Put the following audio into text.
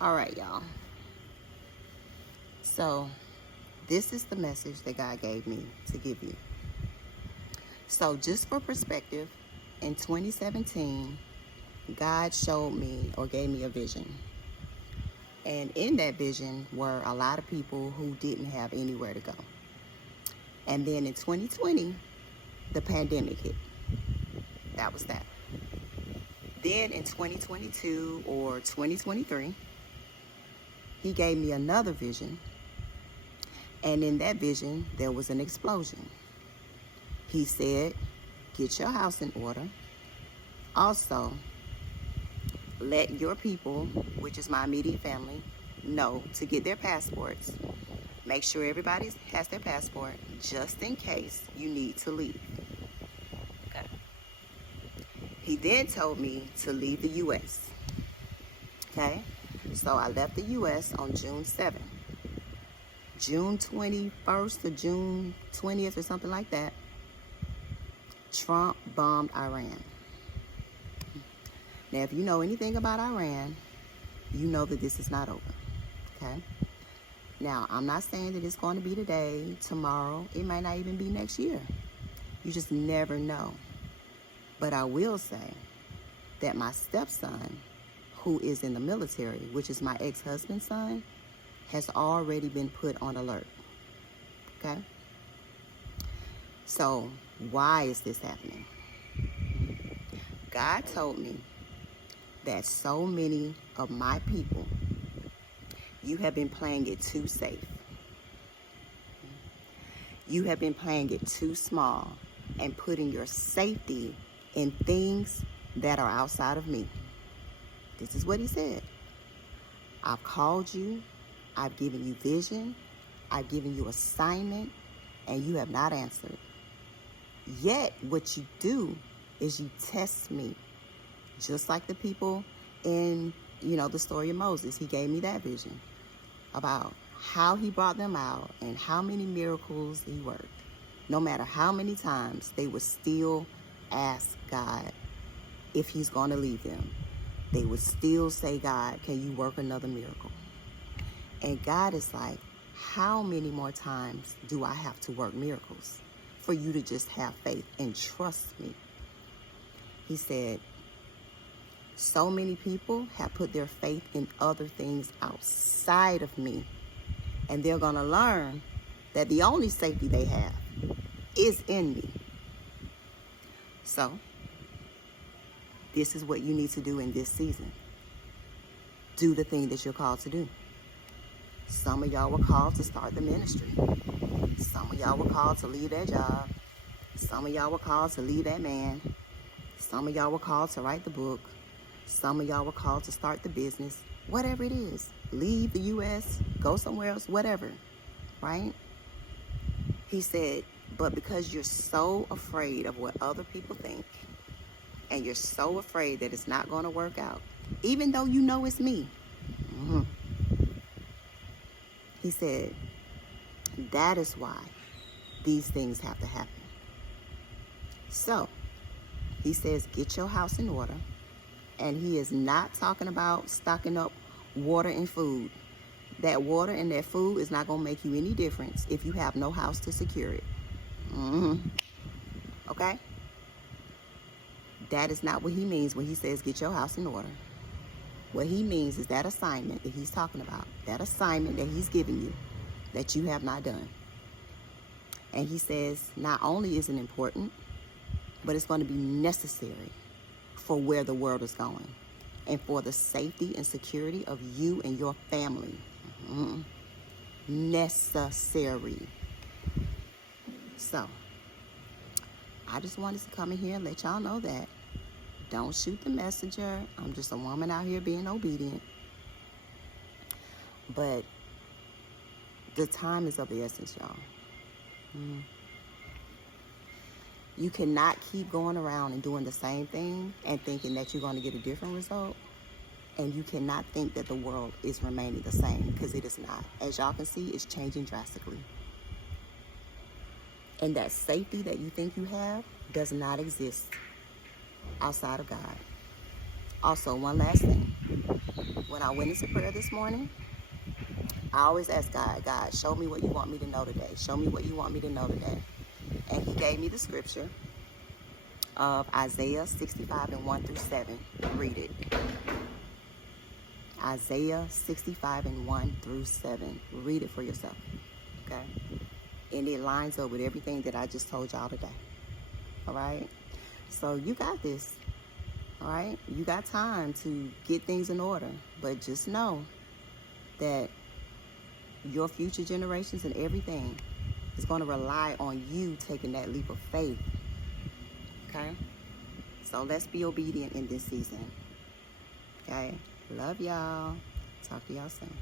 All right, y'all. So this is the message that God gave me to give you. So just for perspective, in 2017, God showed me or gave me a vision. And in that vision were a lot of people who didn't have anywhere to go. And then in 2020, the pandemic hit. That was that. Then in 2022 or 2023, he gave me another vision. And in that vision, there was an explosion. He said, get your house in order. Also, let your people, which is my immediate family, know to get their passports. Make sure everybody has their passport just in case you need to leave. Okay. He then told me to leave the U.S. Okay. So I left the U.S. on June 7th. June 21st or June 20th or something like that, Trump bombed Iran. Now, if you know anything about Iran, you know that this is not over, okay? Now, I'm not saying that it's going to be today, tomorrow. It might not even be next year. You just never know. But I will say that my stepson, who is in the military, which is my ex-husband's son, has already been put on alert, okay? So, why is this happening? God told me that so many of my people, you have been playing it too safe. You have been playing it too small and putting your safety in things that are outside of me. This is what he said. I've called you. I've given you vision. I've given you assignment, and you have not answered. Yet, what you do is you test me. Just like the people in, the story of Moses. He gave me that vision about how he brought them out and how many miracles he worked. No matter how many times, they would still ask God if he's going to leave them. They would still say, God, can you work another miracle? And God is like, how many more times do I have to work miracles for you to just have faith and trust me? He said, so many people have put their faith in other things outside of me. And they're going to learn that the only safety they have is in me. So, this is what you need to do in this season. Do the thing that you're called to do. Some of y'all were called to start the ministry. Some of y'all were called to leave that job. Some of y'all were called to leave that man. Some of y'all were called to write the book. Some of y'all were called to start the business. Whatever it is. Leave the U.S., go somewhere else, whatever. Right? He said, but because you're so afraid of what other people think, and you're so afraid that it's not going to work out, even though you know it's me. He said, that is why these things have to happen. So, he says, get your house in order. And he is not talking about stocking up water and food. That water and that food is not going to make you any difference if you have no house to secure it. Okay? That is not what he means when he says get your house in order. What he means is that assignment that he's talking about, that assignment that he's giving you that you have not done. And he says not only is it important, but it's going to be necessary for where the world is going and for the safety and security of you and your family. Necessary. So, I just wanted to come in here and let y'all know that. Don't shoot the messenger. I'm just a woman out here being obedient. But the time is of the essence, y'all. You cannot keep going around and doing the same thing and thinking that you're going to get a different result. And you cannot think that the world is remaining the same, because it is not. As y'all can see, it's changing drastically. And that safety that you think you have does not exist outside of God. Also, one last thing. When I went into prayer this morning, I always ask God, God, show me what you want me to know today. Show me what you want me to know today. And he gave me the scripture of Isaiah 65 and 1 through 7. Read it. Isaiah 65 and 1 through 7. Read it for yourself. Okay? And it lines up with everything that I just told y'all today. All right? So you got this. All right? You got time to get things in order. But just know that your future generations and everything is going to rely on you taking that leap of faith. Okay? So let's be obedient in this season. Okay? Love y'all. Talk to y'all soon.